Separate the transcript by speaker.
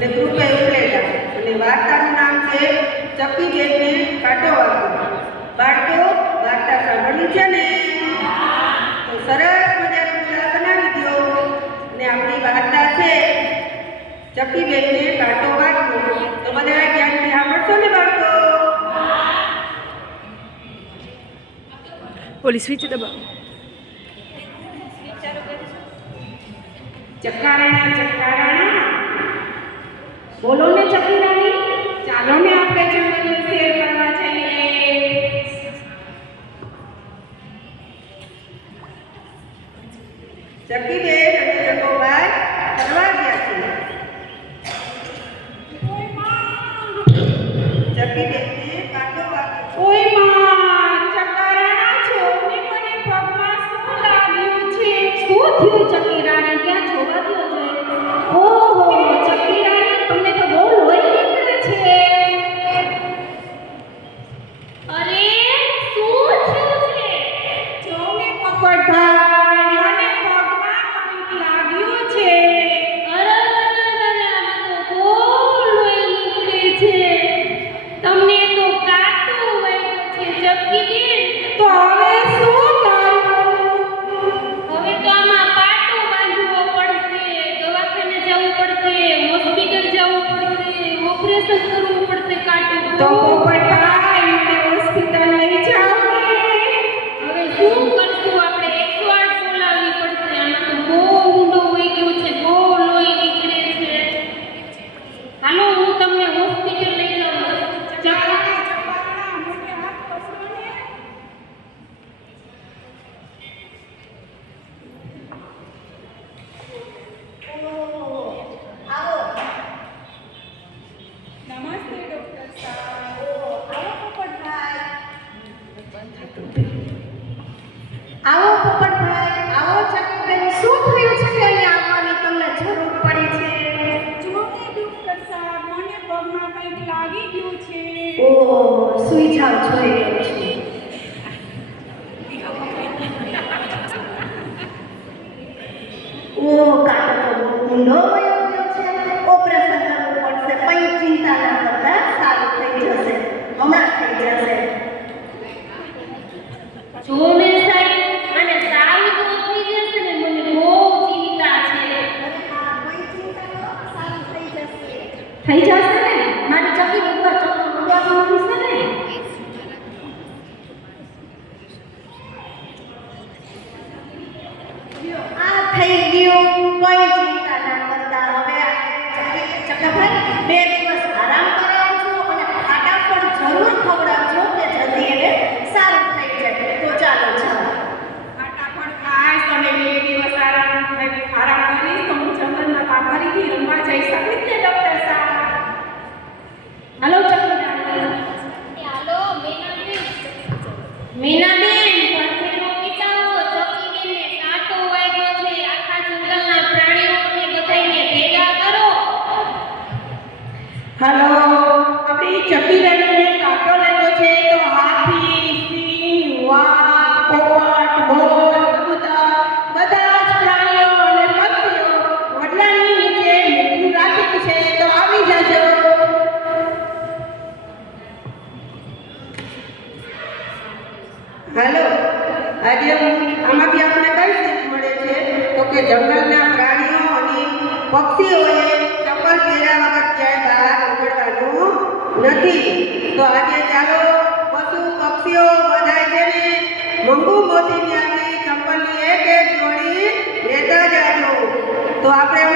Speaker 1: અને ભૂપે ઉપલેટા અને વાર્તાનું નામ છે ચકી બેનને કાંટો વાગ્યો બાળકો વાર્તા સાંભળવી છે ને? તો સરસ મજાનું ગુલાબ બનાવી દો અને આપણી વાર્તા છે ચકી બેનને કાંટો વાગ્યો તો બધા ધ્યાનથી સાંભળશો ને બાળકો?
Speaker 2: ઓલી સ્વિચ દબાવો
Speaker 1: ચકારાણા ચકારાણા. બોલો ને ચકીરાણી. ચાલો ને આપણે જંગલ શેર કરવા જઈએ. ચકીબેન
Speaker 3: તો
Speaker 1: પોપટભાઈ મને હોસ્પિટલ લઈ જાવ
Speaker 3: હવે શું કરશું આપણે 108 બોલાવવી પડશે આમાં તો બહુ ઊંડો હોઈ ગયો છે બહુ લોહી નીકળે છે હાલો હું તમને હોસ્પિટલ લઈ જાઉં ચકરા
Speaker 4: નમસ્તે ડોક્ટર સાહેબ
Speaker 5: આવો પોપટભાઈ આવો ચકીબેન શું થયું છે કે અહીંયા આવવાની તમને જરૂર પડી છે
Speaker 4: જો ને ડોક્ટર સાહેબ મને પગમાં કંઈક લાગી ગયું છે
Speaker 5: ઓ સુઈ જોઈ રહ્યો ઓ કાંટો તો ઊંડો વયો ગયો છે. ઓપરેશન કરવું પડશે ચિંતા ના કરતા સારું થઈ જશે. હમણાં થઈ જશે.
Speaker 3: જો મેં સાહેબ અને સારું તો થઈ જશે ને. મને બહુ ચિંતા છે.
Speaker 5: જશે.
Speaker 3: થઈ જશે
Speaker 5: થઈ ગયું કોઈ
Speaker 3: હલો,
Speaker 1: આપણી ચકીરાણીને કાંટો લેવો છે, તો હાથી, સિંહ, વાઘ, પોપટ મોર કબૂતર, બધા જ પ્રાણીઓ અને પક્ષીઓ વડલાની નીચે મીઠું રાખ્યું છે, તો આવી જજો. હલો, આજે આમાંથી આપણે કઈ શીખ મળે છે? તો કે જંગલના પ્રાણીઓ અને પક્ષીઓએ નથી. તો આજે ચાલો પશુ પક્ષીઓ બધાય છે ને મંગુ મોતી ત્યાંથી ચંપલની એક એક જોડી લેતા જાજો. તો આપણે